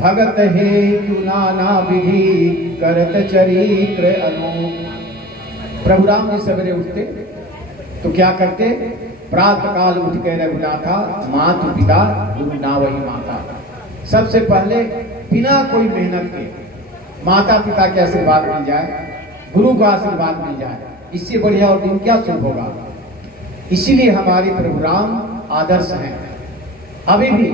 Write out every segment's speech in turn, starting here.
भगत हेतु नाना विधि करत चरित्र अनूप। प्रभु राम जी सवेरे उठते तो क्या करते? प्रातः काल उठ के रघुनाथा मातु पिता गुरु नावही माता। सबसे पहले बिना कोई मेहनत के माता पिता के आशीर्वाद मिल जाए, गुरु का आशीर्वाद मिल जाए, इससे बढ़िया और दिन क्या शुभ होगा। इसीलिए हमारे प्रभु राम आदर्श हैं। अभी भी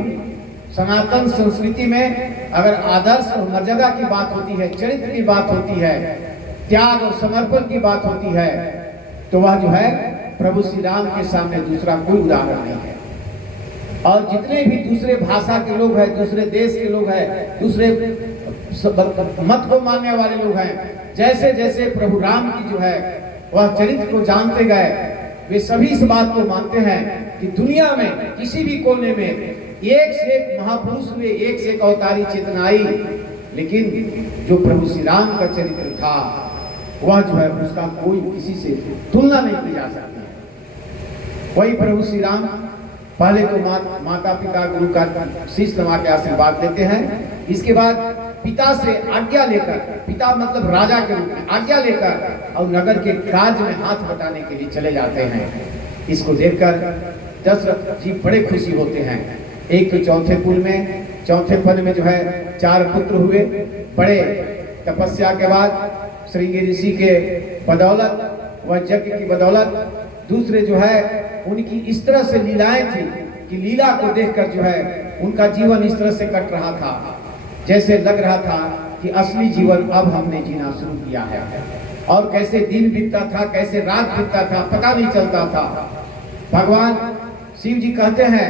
सनातन संस्कृति में अगर आदर्श और मर्यादा की बात होती है, चरित्र की बात होती है, त्याग और समर्पण की बात होती है, तो वह जो है प्रभु श्री राम के सामने दूसरा कोई उदाहरण नहीं है। और जितने भी दूसरे भाषा के लोग हैं, दूसरे देश के लोग हैं, दूसरे मत को मानने वाले लोग हैं, जैसे जैसे प्रभु राम की जो है वह चरित्र को जानते गए, वे सभी इस बात को मानते हैं कि दुनिया में किसी भी कोने में एक से एक महापुरुष हुए, एक से एक अवतारी चेतना आई, लेकिन जो प्रभु श्री राम का चरित्र था वह जो है उसका कोई किसी से तुलना नहीं की जा सकती। वही प्रभु श्री राम पहले तो माता पिता गुरु का शीश नवा के आशीर्वाद लेते हैं, इसके बाद पिता से आज्ञा लेकर, पिता मतलब राजा के रूप में आज्ञा लेकर और नगर के कार्य में हाथ बटाने के लिए चले जाते हैं। इसको देखकर दशरथ जी बड़े खुशी होते हैं। एक तो चौथे पद में जो है 4 पुत्र हुए, बड़े तपस्या के बाद श्रृंगी ऋषि के बदौलत व यज्ञ की बदौलत, दूसरे जो है उनकी इस तरह से लीलाएं थी कि लीला को देखकर जो है उनका जीवन इस तरह से कट रहा था जैसे लग रहा था कि असली जीवन अब हमने जीना शुरू किया है। और कैसे दिन बीतता था, कैसे रात बीतता था, पता नहीं चलता था। भगवान शिव जी कहते हैं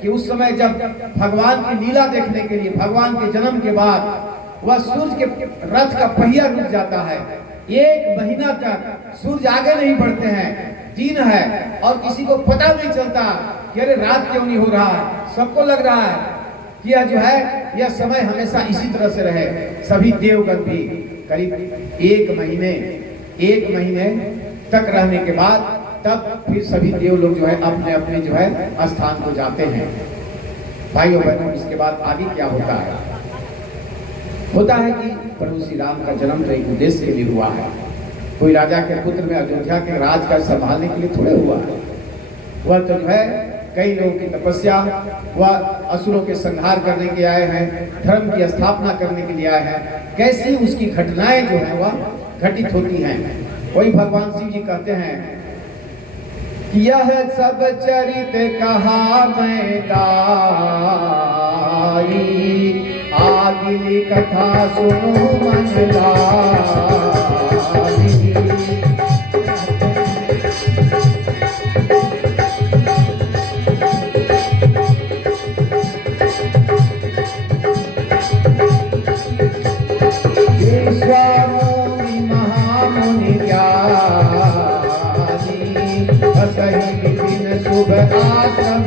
कि उस समय जब भगवान की लीला देखने के लिए, भगवान के जन्म के बाद वह सूर्य के रथ का पहिया रुक जाता है। 1 महीना तक सूर्य आगे नहीं बढ़ते हैं, दिन है और किसी को पता नहीं चलता कि अरे रात क्यों नहीं हो रहा है। सबको लग रहा है कि यह जो है यह समय हमेशा इसी तरह से रहे। सभी देवगण भी करीब 1 महीने तक रहने के बाद तब फिर सभी देव लोग जो है अपने अपने जो है स्थान को जाते हैं। भाइयों बहनों, इसके बाद आगे क्या होता है? होता है कि प्रभु श्री राम का जन्म तो एक उद्देश्य के लिए हुआ है। कोई राजा के पुत्र में अयोध्या के राज का संभालने के लिए थोड़े हुआ है। वह तो जो है कई लोगों की तपस्या, वह असुरों के संहार करने के आए हैं, धर्म की स्थापना करने के लिए आए हैं। कैसी उसकी घटनाएं जो है वह घटित होती हैं। वही भगवान शिव जी कहते हैं कि यह सब चरित्र कहा मैं गाई, आगे कथा सुनो मन लाई। शुभ आश्रम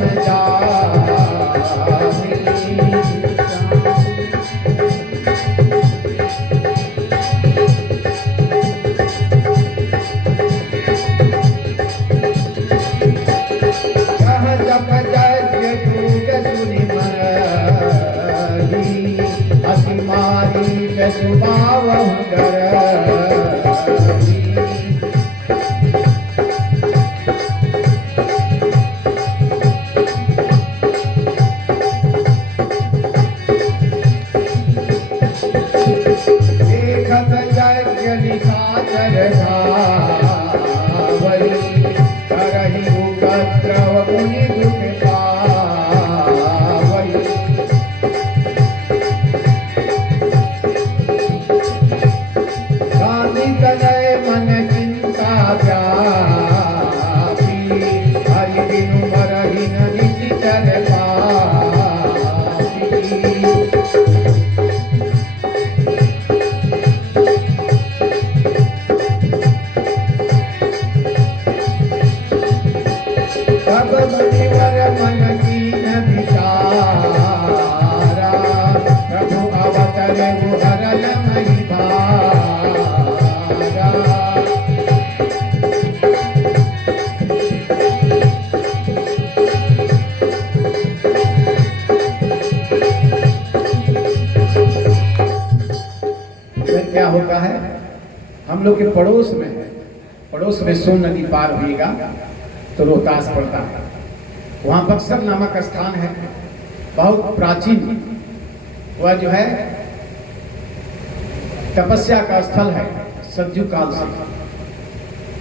हम लोग के पड़ोस में है, पड़ोस में सोन नदी पार होएगा तो रोहतास पड़ता है। वहाँ बक्सर नामक स्थान है, बहुत प्राचीन, वह जो है तपस्या का स्थल है। सतयुग काल से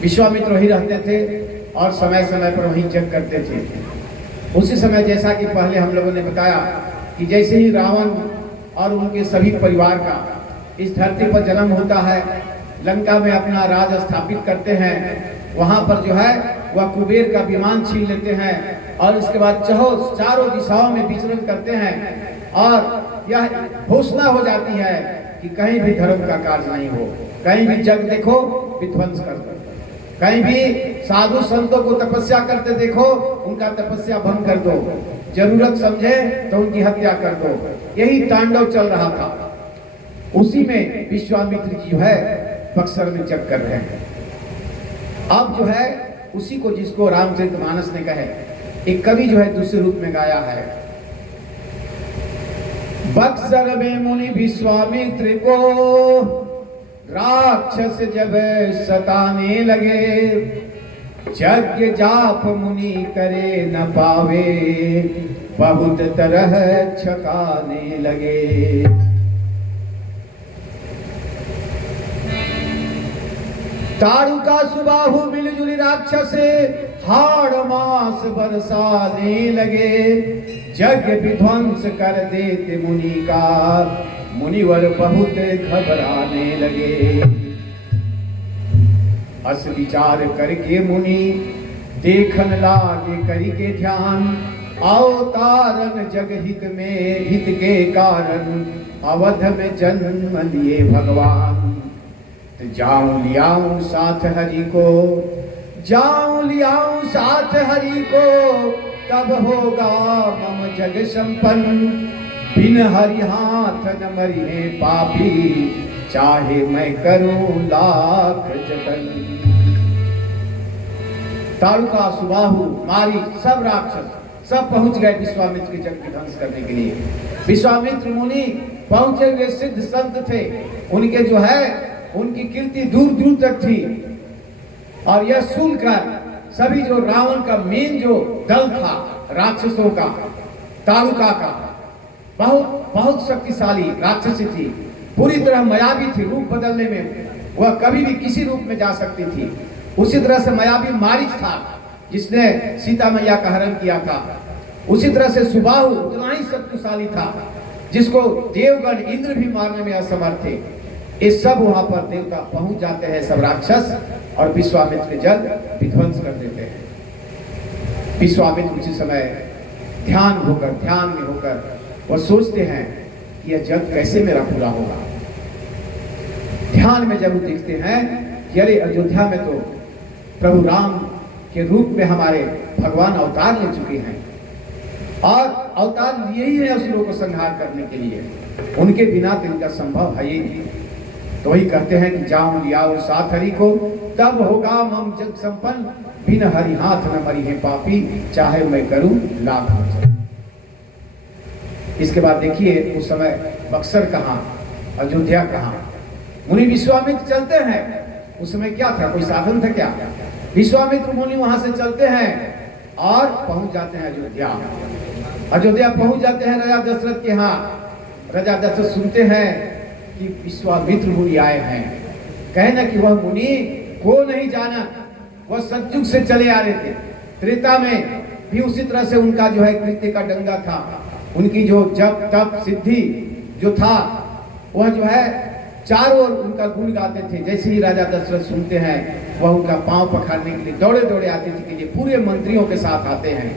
विश्वामित्र वहीं रहते थे और समय समय पर वहीं जग करते थे। उसी समय जैसा कि पहले हम लोगों ने बताया कि जैसे ही रावण और उनके सभी परिवार का इस धरती पर जन्म होता है, लंका में अपना राज स्थापित करते हैं, वहां पर जो है वह कुबेर का विमान छीन लेते हैं और इसके बाद चारों दिशाओं में विचरण करते हैं और यह घोषणा हो जाती है कि कहीं भी धर्म का कार्य नहीं हो, कहीं भी जग देखो विध्वंस कर दो, कहीं भी साधु संतों को तपस्या करते देखो उनका तपस्या भंग कर दो, जरूरत समझे तो उनकी हत्या कर दो। यही तांडव चल रहा था। उसी में विश्वामित्र जी जो है बक्सर में जग कर रहे हैं। अब जो है उसी को, जिसको रामचरितमानस ने कहे, एक कवि जो है दूसरे रूप में गाया है। बक्सर में मुनि विश्वामित्र को राक्षस जब सताने लगे, यज्ञ जाप मुनि करे न पावे, बहुत तरह छकाने लगे। ताड़ुका सुबाहु मिलजुली राक्षस हाड़ मास बरसाने लगे, यज्ञ विध्वंस कर देते मुनि का, मुनिवर बहुत घबराने लगे। अस विचार करके मुनि देखन लागे करी के ध्यान, अवतारन जग हित में हित के कारण, अवध में जन्म लिए भगवान। जाऊं लियाऊं साथ हरि को, जाऊं लियाऊं साथ हरि को, तब होगा मम जग संपन्न, बिन हरि हाथ न मरिए पापी, चाहे मैं करूं लाख जतन। ताड़ुका सुबाहु मारी सब राक्षस सब पहुंच गए विश्वामित्र के जग की ध्वंस करने के लिए। विश्वामित्र मुनि पहुंचे हुए सिद्ध संत थे, उनके जो है उनकी कीर्ति दूर दूर तक थी। और यह सुनकर सभी जो रावण का मेन जो दल था राक्षसों का, ताड़ुका का, बहुत बहुत शक्तिशाली राक्षसी थी, पूरी तरह मायावी थी। रूप बदलने में वह कभी भी किसी रूप में जा सकती थी। उसी तरह से मायावी मारीच था जिसने सीता मैया का हरण किया था। उसी तरह से सुबाहु उतना ही शक्तिशाली था जिसको देवगण इंद्र भी मारने में असमर्थ थे। ये सब वहां पर देवता पहुंच जाते हैं, सब राक्षस, और विश्वामित्र के जग विध्वंस कर देते हैं। विश्वामित्र उसी समय ध्यान में होकर वह सोचते हैं कि यह जग कैसे मेरा पूरा होगा। ध्यान में जब वो देखते हैं कि अरे अयोध्या में तो प्रभु राम के रूप में हमारे भगवान अवतार ले चुके हैं और अवतार लिए ही है असुरों को संहार करने के लिए, उनके बिना तो इनका संभव है ही नहीं। तो वही कहते हैं कि जाऊं लियाओ साथ हरि को, तब होगा मम जग संपन्न, बिन हरि हाथ न मरी है पापी, चाहे मैं करूं लाख वचन। इसके बाद देखिए उस समय बक्सर कहाँ, अयोध्या कहाँ। मुनि विश्वामित्र चलते हैं। उस समय क्या था, कोई साधन था क्या? विश्वामित्र मुनि वहां से चलते हैं और पहुंच जाते हैं अयोध्या। अयोध्या पहुंच जाते हैं राजा दशरथ के यहाँ। राजा दशरथ सुनते हैं कि विश्वामित्र मुनि आए हैं। कहे ना कि वह मुनि को नहीं जाना, वह सतयुग से चले आ रहे थे। त्रेता में भी उसी तरह से उनका जो है कृत्य का डंगा था। उनकी जो जप तप सिद्धि जो था वह जो है चारों ओर उनका गुण गाते थे। जैसे ही राजा दशरथ सुनते हैं वह उनका पांव पखारने के लिए दौड़े दौड़े आते थे कि पूरे मंत्रियों के साथ आते हैं,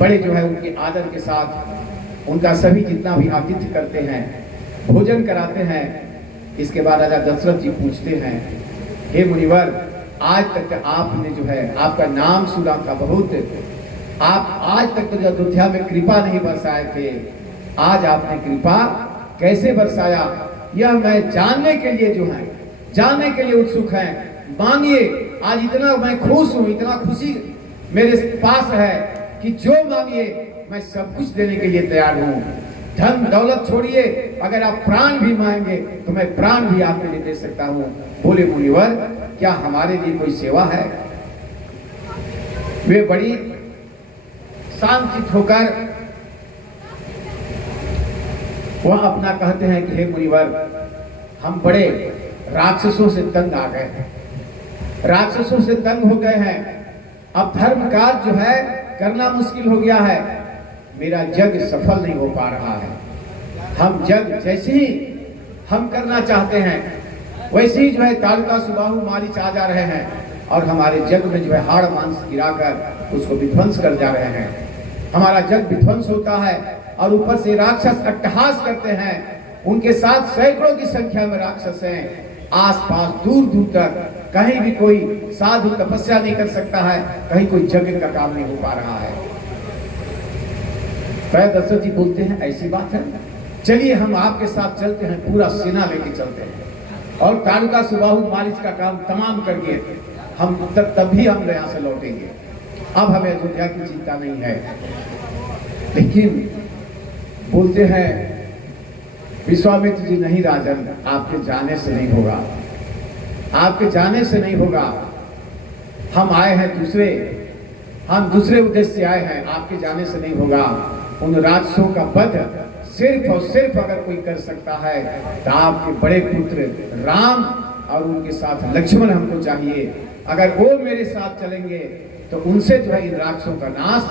बड़े जो है उनके आदर के साथ उनका सभी जितना भी आतिथ्य करते हैं, भोजन कराते हैं। इसके बाद राजा दशरथ जी पूछते हैं, हे मुनिवर, आज तक आपने जो है आपका नाम सुना था बहुत, आप आज तक तो अयोध्या में कृपा नहीं बरसाए थे, आज आपने कृपा कैसे बरसाया यह मैं जानने के लिए जो है जानने के लिए उत्सुक है। मानिए आज इतना मैं खुश हूँ, इतना खुशी मेरे पास है कि जो मांगिए मैं सब कुछ देने के लिए तैयार हूँ। धन दौलत छोड़िए, अगर आप प्राण भी मांगे तो मैं प्राण भी आपके लिए दे सकता हूं। बोले मुनिवर, क्या हमारे लिए कोई सेवा है? वे बड़ी शांतित होकर वह अपना कहते हैं कि हे मुनिवर, हम बड़े राक्षसों से तंग आ गए हैं, राक्षसों से तंग हो गए हैं। अब धर्म कार्य जो है करना मुश्किल हो गया है, मेरा यज्ञ सफल नहीं हो पा रहा है। हम यज्ञ जैसे ही हम करना चाहते हैं वैसे ही जो है ताड़का सुबाहु मारीच आ जा रहे हैं और हमारे यज्ञ में जो है हाड़ मांस गिराकर उसको विध्वंस कर जा रहे हैं। हमारा यज्ञ विध्वंस होता है और ऊपर से राक्षस अट्टहास करते हैं। उनके साथ सैकड़ों की संख्या में राक्षस हैं। आसपास दूर दूर तक कहीं भी कोई साधु तपस्या नहीं कर सकता है, कहीं कोई यज्ञ का काम नहीं हो पा रहा है। दशरथ जी बोलते हैं ऐसी बात है, चलिए हम आपके साथ चलते हैं, पूरा सेना लेके चलते हैं और ताड़का सुबाहु मारीच का काम तमाम करके हम तभी हम यहाँ से लौटेंगे। अब हमें अयोध्या की चिंता नहीं है। लेकिन बोलते हैं विश्वामित्र जी, नहीं राजन, आपके जाने से नहीं होगा, आपके जाने से नहीं होगा। हम आए हैं हम दूसरे उद्देश्य से आए हैं, आपके जाने से नहीं होगा। उन राक्षसों का वध सिर्फ और सिर्फ अगर कोई कर सकता है तो आपके बड़े पुत्र राम और उनके साथ लक्ष्मण हमको चाहिए। अगर वो मेरे साथ चलेंगे तो उनसे जो है इन राक्षसों का नाश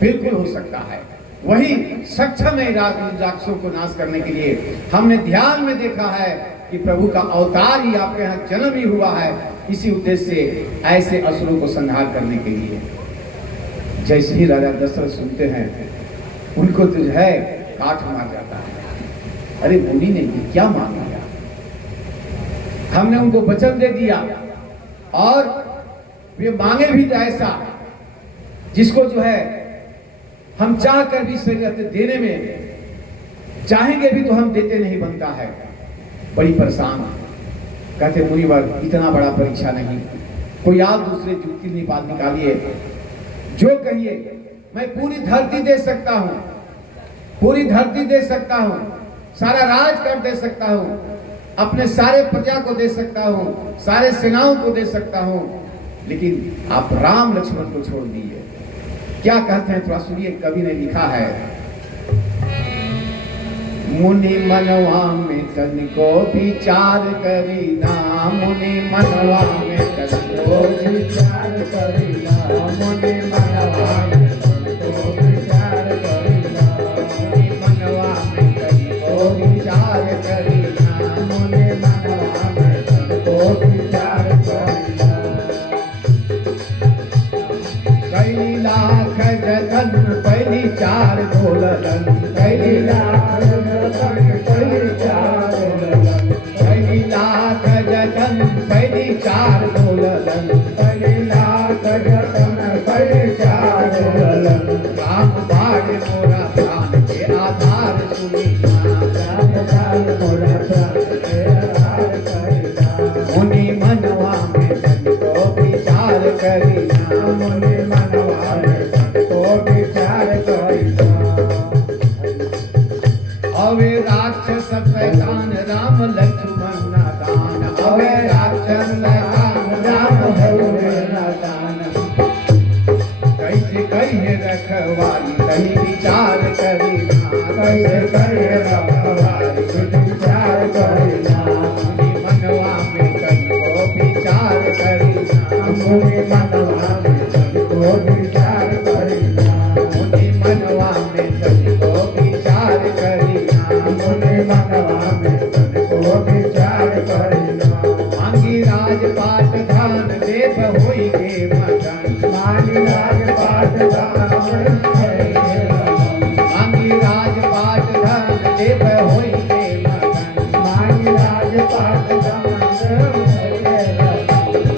बिल्कुल हो सकता है। वही सक्षम है राक्षसों को नाश करने के लिए। हमने ध्यान में देखा है कि प्रभु का अवतार ही आपके यहाँ जन्म ही हुआ है इसी उद्देश्य से, ऐसे असुरों को संहार करने के लिए। जैसे ही राजा दशरथ सुनते हैं उनको तो जो है काठ मार जाता है। अरे मुनि ने ये क्या मान लिया, हमने उनको वचन दे दिया और वे मांगे भी तो ऐसा जिसको जो है हम चाह कर भी शरीर देने में चाहेंगे भी तो हम देते नहीं बनता है। बड़ी परेशान कहते मुनिवर, इतना बड़ा परीक्षा नहीं, कोई आप दूसरे युक्ति निकालिए, जो कहिए। मैं पूरी धरती दे सकता हूँ, पूरी धरती दे सकता हूँ, सारा राज कर दे सकता हूँ, अपने सारे प्रजा को दे सकता हूँ, सारे सेनाओं को दे सकता हूँ, लेकिन आप राम लक्ष्मण को छोड़ दीजिए। क्या कहते हैं थोड़ा सुनिए। कवि ने लिखा है, मुनि मनवा में तनिको विचार करी ना, मुनि मनवा में तनिको विचार करी ना, मुनि मनवा में तनिको विचार करी ना, मुनि मनवा में तनिको विचार करी ना, मुनि मनवा में तनिको विचार करी ना। कई लाख जतन पहली चार ढोलन, कई लाख जतन पहली चार ढोलन, पहली लाख जतन पहली चार ढोलन, पहली लाख जतन पहली चार ढोलन। राम बाण मोरा प्राण के आधार सुनी, राम बाण मोरा प्राण के आधार करीना, मुनि मनवा में तनिको विचार करीना, मुनि मनवा में तनिको विचार करीना। अवे राक्षस शैतान राम लक्ष्मण नादान, अवे राक्षस शैतान राम नादान। कैसे कहिए रखवाली कहीं विचार करीना, कैसे कहिए रखवाली कहीं विचार करीना, मुनि मनवा में तनिको विचार करीना, मुनि मनवा में तनिको विचार करीना, मुनि मनवा में तनिको विचार करीना, मुनि मनवा में तनिको विचार करीना। मांगी राजपाट धान देव होई के मगन, मांगी राजपाट धान मांगी राजपाट धान देव होई के मगन, मांगी राजपाट धान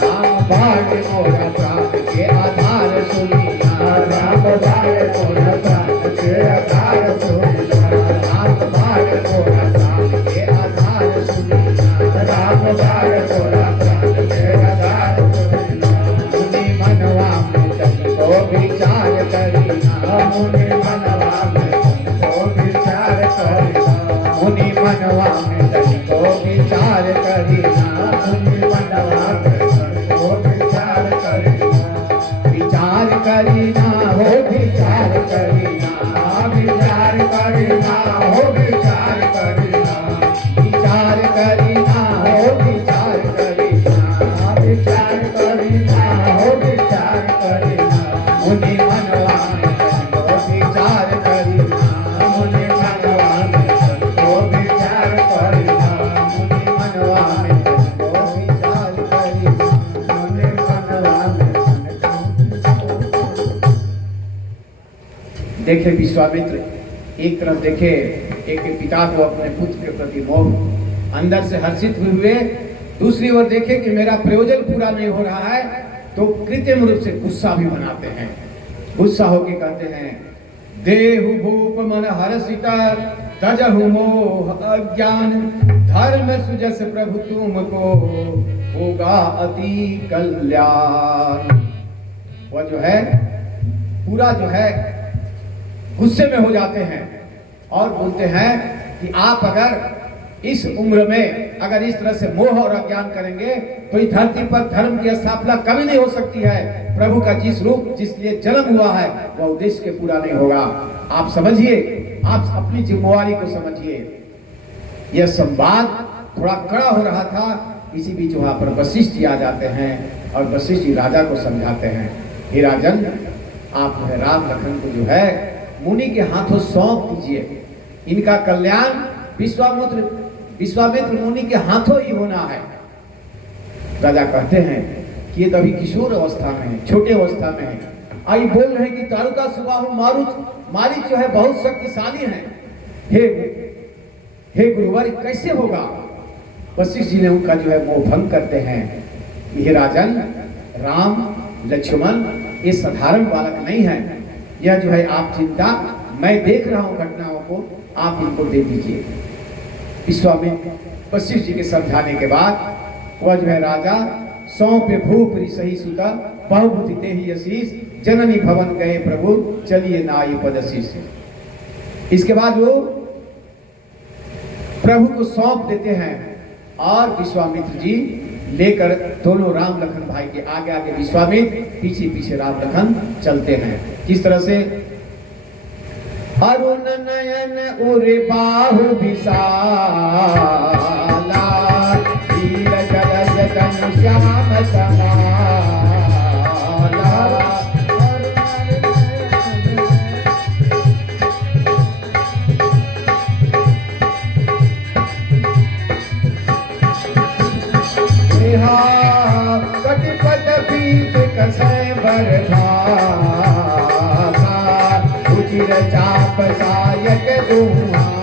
राम बाण मोरा प्राण के आधार सुनिया, राम बाण मोरा प्राण के आधार सुनिया, राम बाण मोरा प्राण के आधार सुनिया, राम बाण मोरा प्राण के आधार सुनिया। मुनि मनवा में तनिको विचार करीना, मुनि मनवा में तनिको विचार मुनि मनवा में संतो विचार करीना, विचार करीना हो विचार करीना, विचार करीना हो विचार करीना, विचार करीना हो विचार करीना, विचार करीना हो विचार करीना, मुनि मनवा में संतो विचार करीना, मुनि मनवा में संतो विचार करीना, मुनि मनवा में संतो विचार करीना, मुनि मनवा में संतो। देखे विश्वामित्र, एक तरफ देखे एक पिता को अपने पुत्र के प्रति मोह अंदर से हर्षित हुए, दूसरी ओर देखे कि मेरा प्रयोजन पूरा नहीं हो रहा है तो कृत्रिम रूप से गुस्सा भी बनाते हैं। गुस्सा होके कहते हैं, देहु भूप मन हर्षित तजहु मोह अज्ञान, धर्म सुजस प्रभु तुमको होगा अति कल्याण। वह जो है पूरा जो है गुस्से में हो जाते हैं और बोलते हैं कि आप अगर इस उम्र में अगर इस तरह से मोह और अज्ञान करेंगे तो इस धरती पर धर्म की स्थापना कभी नहीं हो सकती है। प्रभु का जिस रूप जिसलिए जन्म हुआ है वह उद्देश्य के पूरा नहीं होगा। आप समझिए, आप अपनी जिम्मेवारी को समझिए। यह संवाद थोड़ा कड़ा हो रहा था, इसी बीच वहां पर वशिष्ठ जी आ जाते हैं और वशिष्ठ जी राजा को समझाते हैं, हे राजन, आप जो है राम लखन को जो है मुनि के हाथों सौंप दीजिए। इनका कल्याण विश्वामित्र मुनि के हाथों ही होना है। राजा कहते हैं कि ये तो अभी किशोर अवस्था में है, छोटे अवस्था में है। आई बोल रहे हैं कि तारुका सुबाहु मारुत जो है बहुत शक्तिशाली है। हे गुरुवर, कैसे होगा? वशिष्ठ जी ने उनका जो है मोह भंग करते हैं। ये राजन, राम लक्ष्मण ये साधारण बालक नहीं है। यह जो है आप चिंता, मैं देख रहा हूं घटनाओं को, आप इनको दे दीजिए। विश्वामित्र वशिष्ठ जी के समझाने के बाद वह जो है राजा सौंपे भूप सही सुता बहुभूति तेहि यशीष, जननी भवन गए प्रभु चलिए नाई पदशीष। इसके बाद वो प्रभु को सौंप देते हैं और विश्वामित्र जी लेकर दोनों राम लखन भाई के आगे आगे विश्वामित्र, पीछे पीछे राम लखन चलते हैं। किस तरह से? अरुण नयन उरे बाहु विशाला, नील जलज तनु श्याम समाला। कटपट बीच कसै बरघासा, उचिर चाप सायक दुहासा।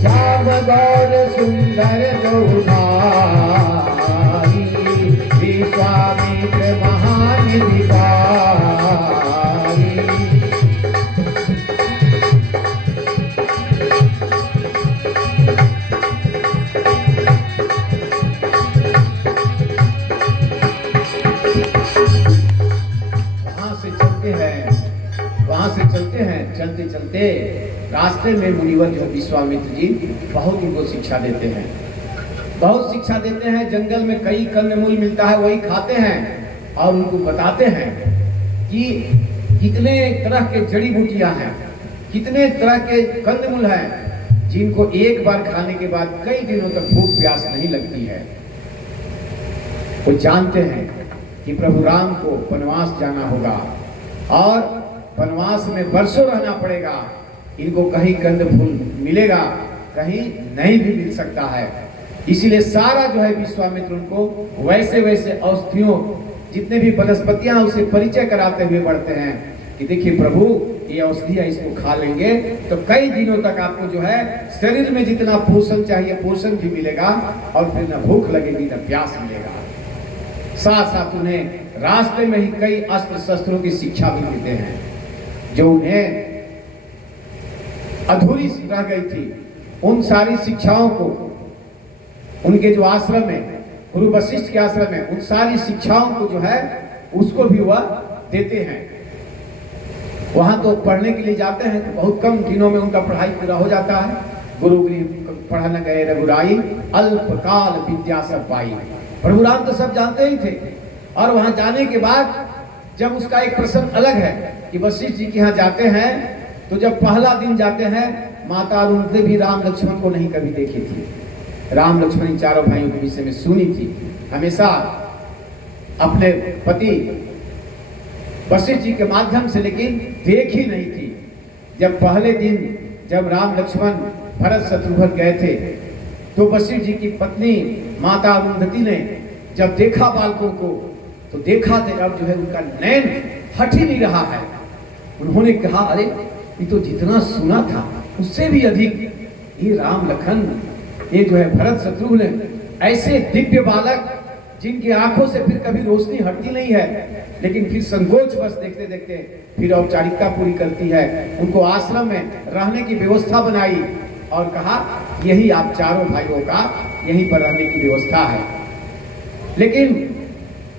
श्याम गौर सुंदर गौधारी, विश्वामित्र महानिधि वहां से चलते हैं। चलते चलते रास्ते में मुनिवर जो विश्वामित्र जी बहुत उनको शिक्षा देते हैं, बहुत शिक्षा देते हैं। जंगल में कई कंदमूल मिलता है, वही खाते हैं और उनको बताते हैं कि कितने तरह के जड़ी बूटियां हैं, कितने तरह के कंदमूल हैं जिनको एक बार खाने के बाद कई दिनों तक भूख प्यास नहीं लगती है। वो जानते हैं कि प्रभु राम को वनवास जाना होगा और वनवास में वर्षों रहना पड़ेगा। इनको कहीं कंद फूल मिलेगा, कहीं नहीं भी मिल सकता है। इसीलिए सारा जो है विश्वामित्र उनको वैसे वैसे औषधियों, जितने भी वनस्पतियां उसे परिचय कराते हुए बढ़ते हैं कि देखिए प्रभु, ये औषधियां इसको खा लेंगे तो कई दिनों तक आपको जो है शरीर में जितना पोषण चाहिए पोषण भी मिलेगा और फिर न भूख लगेगी न प्यास मिलेगा। साथ साथ उन्हें रास्ते में ही कई अस्त्र शस्त्रों की शिक्षा भी देते हैं जो उन्हें अधूरी रह गई थी। उन सारी शिक्षाओं को उनके जो आश्रम है, गुरु वशिष्ठ के आश्रम है, उन सारी शिक्षाओं को जो है उसको भी वह देते हैं। वहां तो पढ़ने के लिए जाते हैं तो बहुत कम दिनों में उनका पढ़ाई पूरा हो जाता है। गुरु पढ़ने गए रघुराई, अल्पकाल विद्या सब पाई। प्रभु राम तो सब जानते ही थे। और वहां जाने के बाद जब उसका एक प्रसंग अलग है कि वशिष्ठ जी के यहाँ जाते हैं, तो जब पहला दिन जाते हैं, माता अरुंधति भी राम लक्ष्मण को नहीं कभी देखी थी। राम लक्ष्मण इन चारों भाइयों के विषय में सुनी थी, हमेशा अपने पति वशिष्ठ जी के माध्यम से, लेकिन देखी नहीं थी। जब पहले दिन जब राम लक्ष्मण भरत शत्रुघ्न गए थे, तो वशिष्ठ जी की पत्नी माता अरुंधति ने जब देखा बालकों को, तो देखा थे अब जो है उनका नैन हट ही नहीं रहा है। उन्होंने कहा, अरे ये तो जितना सुना था उससे भी अधिक ये राम लखन, ये जो है भरत शत्रुघ्न, ऐसे दिव्य बालक जिनकी आंखों से फिर कभी रोशनी हटती नहीं है, लेकिन फिर संकोच बस देखते देखते फिर औपचारिकता पूरी करती है। उनको आश्रम में रहने की व्यवस्था बनाई और कहा यही आप चारों भाइयों का यहीं पर रहने की व्यवस्था है। लेकिन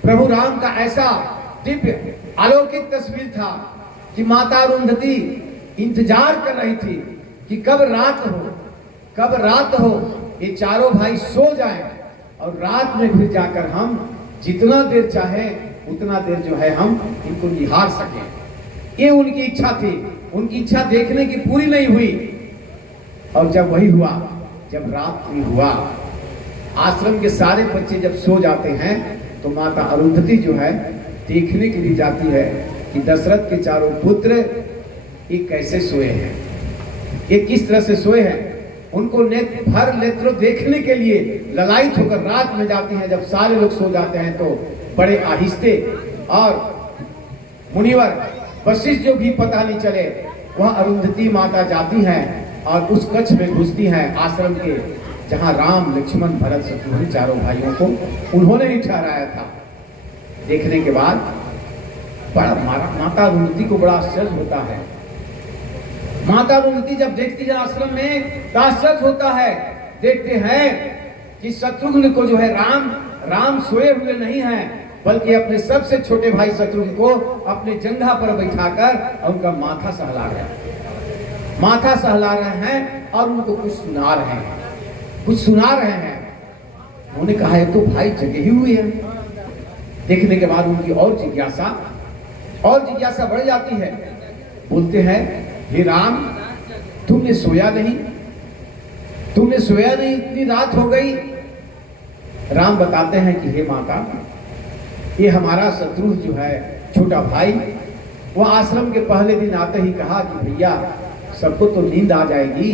प्रभु राम का ऐसा दिव्य अलौकिक तस्वीर था कि माता अरुंधति इंतजार कर रही थी कि कब रात हो, ये चारों भाई सो जाएं और रात में फिर जाकर हम जितना देर चाहे उतना देर जो है हम इनको निहार सकें। ये उनकी इच्छा थी। उनकी इच्छा देखने की पूरी नहीं हुई। और जब वही हुआ, जब रात्रि हुआ, आश्रम के सारे बच्चे जब सो जाते हैं, तो माता अरुंधति जो है देखने के लिए जाती है कि दशरथ के चारों पुत्र ये कैसे सोए हैं, ये किस तरह से सोए हैं। उनको भर नेत्र देखने के लिए ललायित होकर रात में जाती हैं। जब सारे लोग सो जाते हैं तो बड़े आहिस्ते, और मुनिवर वशिष्ठ जो भी पता नहीं चले, वह अरुंधति माता जाती हैं और उस कक्ष में घुसती हैं आश्रम के, जहां राम लक्ष्मण भरत शत्रुघ्न चारों भाइयों को उन्होंने ही ठहराया था। देखने के बाद बड़ा माता अरुंधति को बड़ा आश्चर्य होता है। माता अरुंधति जब देखती है आश्रम में तो आश्चर्य होता है। देखते हैं कि शत्रुघ्न को जो है राम सोए हुए नहीं हैं, बल्कि अपने सबसे छोटे भाई शत्रुघ्न को अपने जंघा पर बैठाकर उनका माथा सहला रहे हैं और उनको कुछ सुना रहे हैं। उन्होंने कहा है तो भाई जगे ही हुए हैं। देखने के बाद उनकी और जिज्ञासा बढ़ जाती है। बोलते हैं, हे राम, तुमने सोया नहीं, इतनी रात हो गई। राम बताते हैं कि हे माता, ये हमारा शत्रुघ्न जो है छोटा भाई, वो आश्रम के पहले दिन आते ही कहा कि भैया सबको तो नींद आ जाएगी,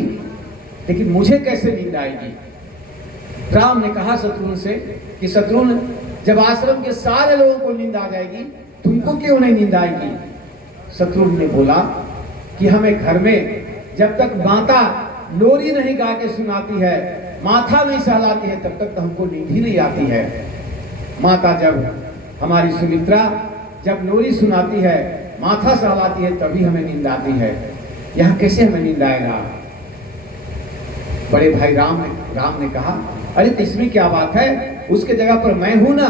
लेकिन मुझे कैसे नींद आएगी। राम ने कहा शत्रुघ्न से कि शत्रुघ्न, जब आश्रम के सारे लोगों को नींद आ जाएगी, तुमको क्यों नहीं नींद आएगी। शत्रुघ्न ने बोला कि हमें घर में जब तक माता लोरी नहीं गा के सुनाती है, माथा नहीं सहलाती है, तब तक तो हमको नींद ही नहीं आती है। माता जब हमारी सुमित्रा जब लोरी सुनाती है, माथा सहलाती है, तभी हमें नींद आती है। यहाँ कैसे हमें नींद आएगा। बड़े भाई राम ने कहा, अरे तो इसमें क्या बात है, उसके जगह पर मैं हूं ना,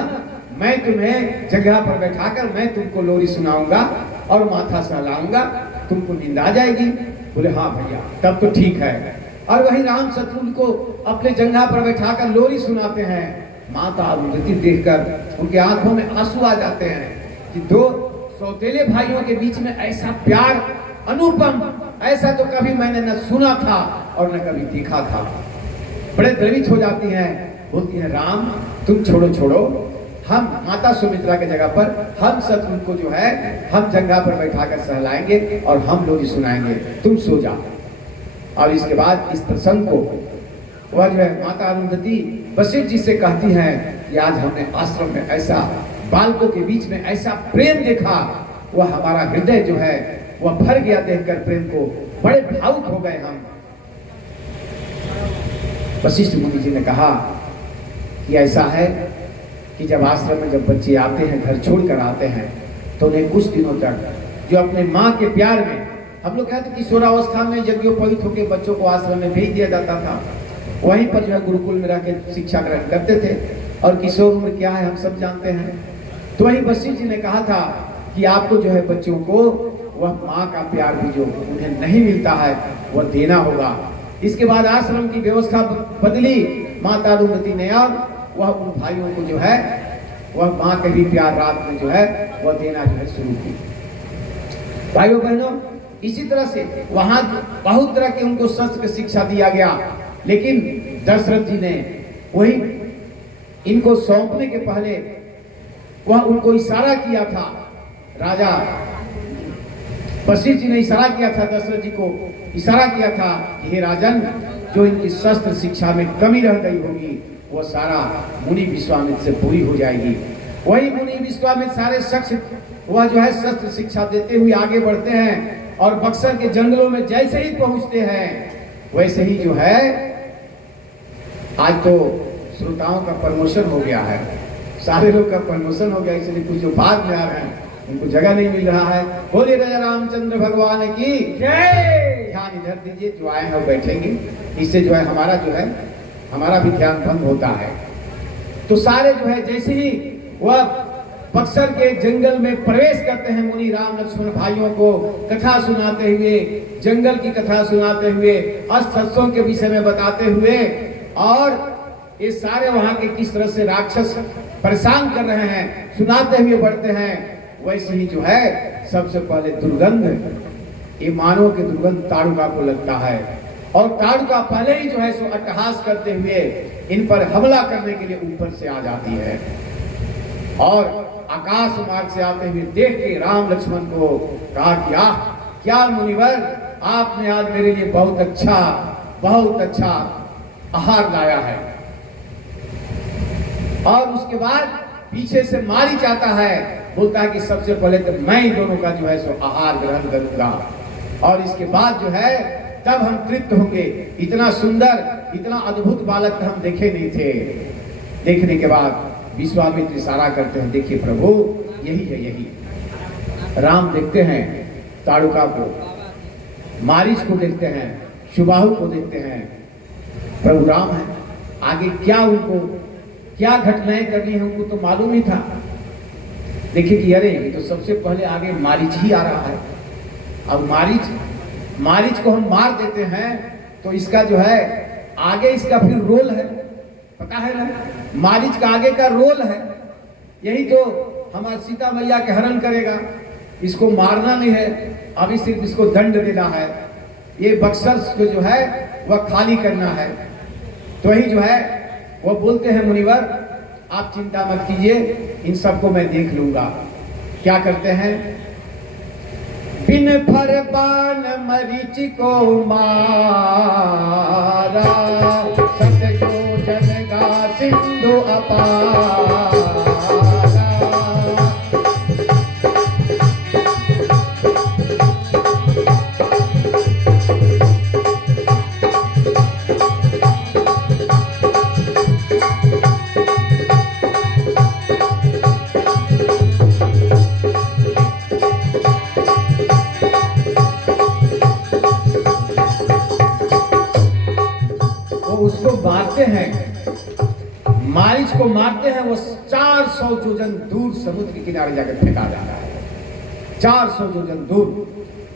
मैं तुम्हें जगह पर बैठाकर मैं तुमको लोरी सुनाऊंगा और माथा सहलाऊंगा, तुमको नींद आ जाएगी। बोले हाँ भैया, तब तो ठीक है। और वही राम शत्रुघ्न को अपने जंघा पर बैठाकर लोरी सुनाते हैं। माता अरुंधति देखकर उनके आंखों में आंसू आ जाते हैं कि दो सौतेले भाइयों के बीच में ऐसा प्यार अनुपम, ऐसा तो कभी मैंने न सुना था और न कभी देखा था। बड़े द्रवित हो जाती हैं, बोलती हैं, राम तुम छोड़ो, हम माता सुमित्रा के जगह पर हम शत्रुघ्न को जो है हम जंघा पर बैठाकर सहलाएंगे और हम लोग ही सुनाएंगे, तुम सो जाओ। और इसके बाद इस प्रसंग को वह जो है माता अरुंधति वशिष्ठ जी से कहती हैं कि आज हमने आश्रम में ऐसा बालकों के बीच में ऐसा प्रेम देखा, वह हमारा हृदय जो है वह भर गया देखकर प्रेम को, बड़े भावुक हो गए हम। वशिष्ठ मुनि जी ने कहा कि ऐसा है कि जब आश्रम में जब बच्चे आते हैं, घर छोड़कर आते हैं, तो उन्हें कुछ दिनों तक जो अपने माँ के प्यार में, हम लोग कहते किशोरावस्था में यज्ञोपवीत होकर बच्चों को आश्रम में भेज दिया जाता था, वहीं पर जो है गुरुकुल में रह के शिक्षा ग्रहण करते थे। और किशोर उम्र क्या है हम सब जानते हैं, तो वही वशिष्ठ जी ने कहा था कि आपको जो है बच्चों को वह माँ का प्यार भी जो उन्हें नहीं मिलता है वह देना होगा। इसके बाद आश्रम की व्यवस्था बदली। माता रुंधति ने अब वह उन भाइयों को जो है वह माँ के भी प्यार रात में जो है वह देना जो है शुरू की। भाइयों बहनों, इसी तरह से वहां बहुत तरह के उनको शस्त्र शिक्षा दिया गया, लेकिन दशरथ जी ने वही इनको सौंपने के पहले वह उनको इशारा किया था। राजा वशिष्ठ जी ने इशारा किया था, दशरथ जी को इशारा किया था कि हे राजन, जो इनकी शस्त्र शिक्षा में कमी रह गई होगी वो सारा मुनि विश्वामित्र से पूरी हो जाएगी। वही मुनि विश्वामित्र सारे शख्स वह जो है शस्त्र शिक्षा देते हुए आगे बढ़ते हैं और बक्सर के जंगलों में जैसे ही पहुंचते हैं वैसे ही जो है आज तो श्रोताओं का प्रमोशन हो गया है, सारे लोग का प्रमोशन हो गया, इसलिए कुछ जो बाद में आ रहे हैं उनको जगह नहीं मिल रहा है। बोले राजा रामचंद्र भगवान की जय। ध्यान इधर दीजिए, जो आए हैं वो बैठेंगे, इससे जो है हमारा भी ध्यान भंग होता है। तो सारे जो है जैसे ही वह बक्सर के जंगल में प्रवेश करते हैं, मुनि राम लक्ष्मण भाइयों को कथा सुनाते हुए, जंगल की कथा सुनाते हुए, अस्त्र के विषय में बताते हुए, और ये सारे वहां के किस तरह से राक्षस परेशान कर रहे हैं सुनाते हुए बढ़ते हैं। वैसे ही जो है सबसे पहले दुर्गंध, ये मानव के दुर्गंध ताड़ुका को लगता है, और ताड़ुका पहले ही जो है सो अट्टहास करते हुए इन पर हमला करने के लिए ऊपर से आ जाती है, और आकाश मार्ग से आते हुए देख के राम लक्ष्मण को कहा कि क्या मुनिवर, आपने आज मेरे लिए बहुत अच्छा आहार लाया है। और उसके बाद पीछे से मारीच आता है, बोलता है कि सबसे पहले तो मैं ही दोनों का जो है सो आहार ग्रहण करूंगा, और इसके बाद जो है तब हम तृप्त होंगे। इतना सुंदर, इतना अद्भुत बालक हम देखे नहीं थे। देखने के बाद विश्वामित्र इशारा करते हैं, देखिए प्रभु यही है, यही। राम देखते हैं ताड़ुका को, मारीच को देखते हैं, सुबाहु को देखते हैं, प्रभु राम है। आगे क्या घटनाएं करनी है उनको तो मालूम ही था। देखिए कि अरे ये तो सबसे पहले आगे मारीच ही आ रहा है। अब मारीच को हम मार देते हैं तो इसका जो है आगे इसका फिर रोल है, पता है ना, मारीच का आगे का रोल है, यही तो हमारी सीता मैया के हरण करेगा। इसको मारना नहीं है, अभी सिर्फ इसको दंड देना है, ये बक्सर को जो है वह खाली करना है। तो वही जो है वो बोलते हैं, मुनिवर आप चिंता मत कीजिए, इन सबको मैं देख लूंगा। क्या करते हैं, बिन फरमान मरीच को मारा, सत जो जनगा सिंधु अपारा। उसको मारते हैं, मारीच को मारते हैं, वो 400 योजन दूर समुद्र के किनारे जाकर फेंका जा रहा है। 400 योजन दूर।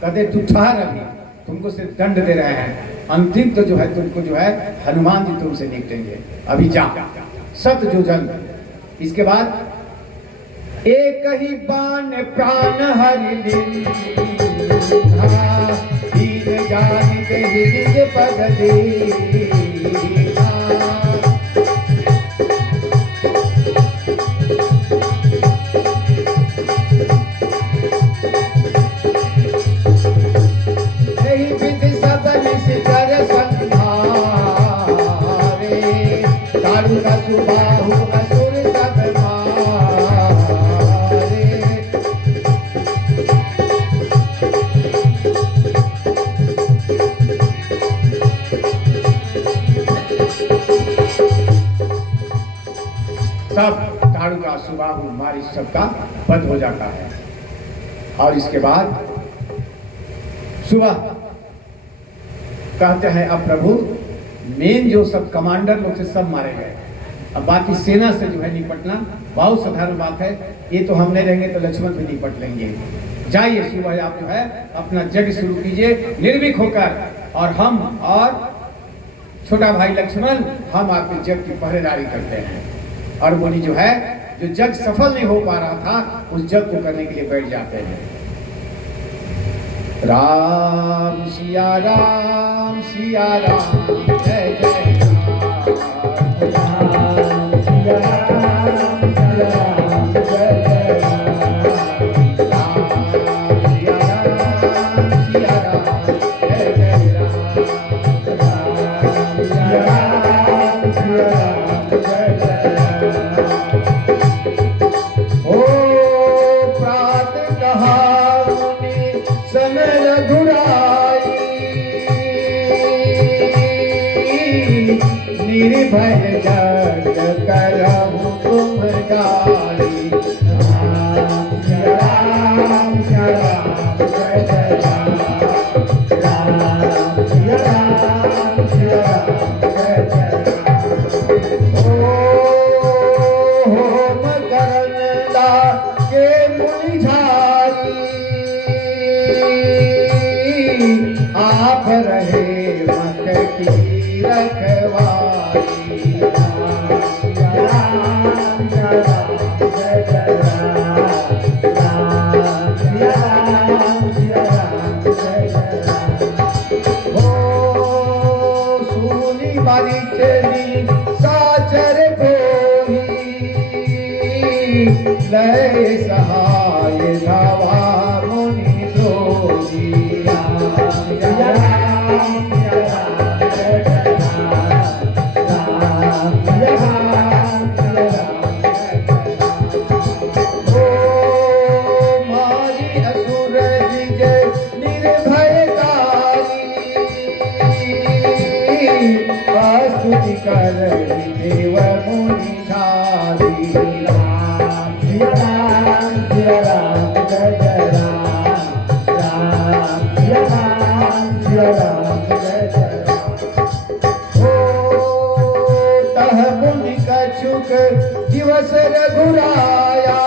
कहते तू ठहर, अभी तुमको सिर्फ दंड दे रहे हैं, अंतिम तो जो है तुमको जो है हनुमान जी तुमसे निपटेंगे, अभी जा। 7 योजन। इसके बाद एक ही बाण प्राण हरि पद सब ताड़ुका सुबाहु मारीच सबका वध हो जाता है। और इसके बाद सुबह कहते हैं अब प्रभु मेन जो सब कमांडर लोग से सब मारे गए, अब बाकी सेना से जो है निपटना बहुत साधारण बात है। ये तो हम नहीं रहेंगे तो लक्ष्मण भी निपट लेंगे। जाइए सुबह आप जो है अपना यज्ञ शुरू कीजिए निर्भीक होकर, और हम और छोटा भाई लक्ष्मण हम आपके यज्ञ की पहरेदारी करते हैं। और मुनि जो है जो यज्ञ सफल नहीं हो पा रहा था उस यज्ञ को करने के लिए बैठ जाते हैं। राम सिया राम जय जय राम सिया राम जय जय निर्भय जग करहु तुम जाई। राम जय जय राम जय जय। होम करनदा के मुनिझारी आप रहे मत की रखवारी। लय सहाय धावा मुनि द्रोही। राम मारी असुर विजय निर्भयकारी स्तुति कर देव मुनि धारी। दिवस रघुराया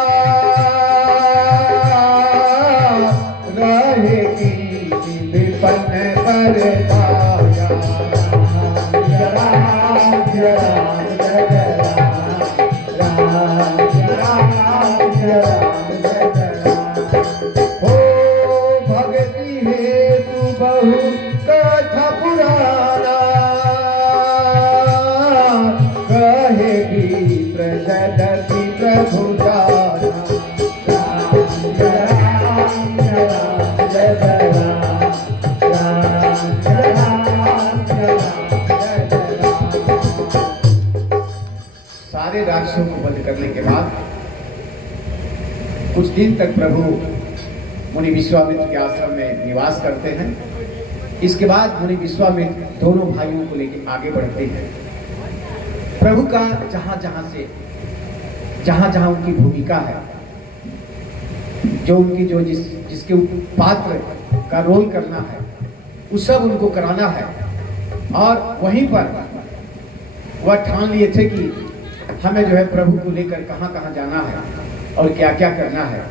रहे की विपन पर पाया। राम जय हो भक्ति हेतु बहु कथा पुराना कहे भी प्रजति प्रभु जाना। राम जय सारे राक्षसों को वध करने के बाद कुछ दिन तक प्रभु मुनि विश्वामित्र के आश्रम में निवास करते हैं। इसके बाद मुनि विश्वामित्र दोनों भाइयों को लेकर आगे बढ़ते हैं। प्रभु का जहां जहां उनकी भूमिका है, जो उनकी जिसके पात्र का रोल करना है वो सब उनको कराना है। और वहीं पर वह ठान लिए थे कि हमें जो है प्रभु को लेकर कहां कहां जाना है और क्या क्या करना है।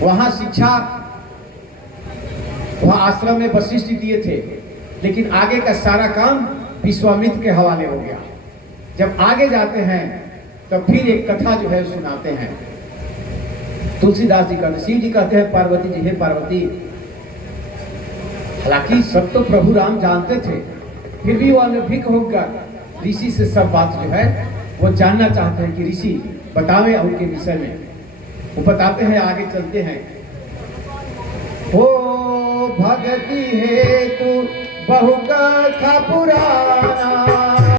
वहां शिक्षा वह आश्रम में वशिष्ठ दिए थे, लेकिन आगे का सारा काम विश्वामित्र के हवाले हो गया। जब आगे जाते हैं तो फिर एक कथा जो है सुनाते हैं। तुलसीदास जी कहते, शिव जी कहते हैं पार्वती जी, हे पार्वती, हालांकि सब तो प्रभु राम जानते थे, फिर भी वो अनभिज्ञ होकर ऋषि से सब बात जो है वो जानना चाहते हैं कि ऋषि बतावे उनके विषय में। वो बताते हैं, आगे चलते हैं। हो भक्ति हेतु बहु कथा पुराना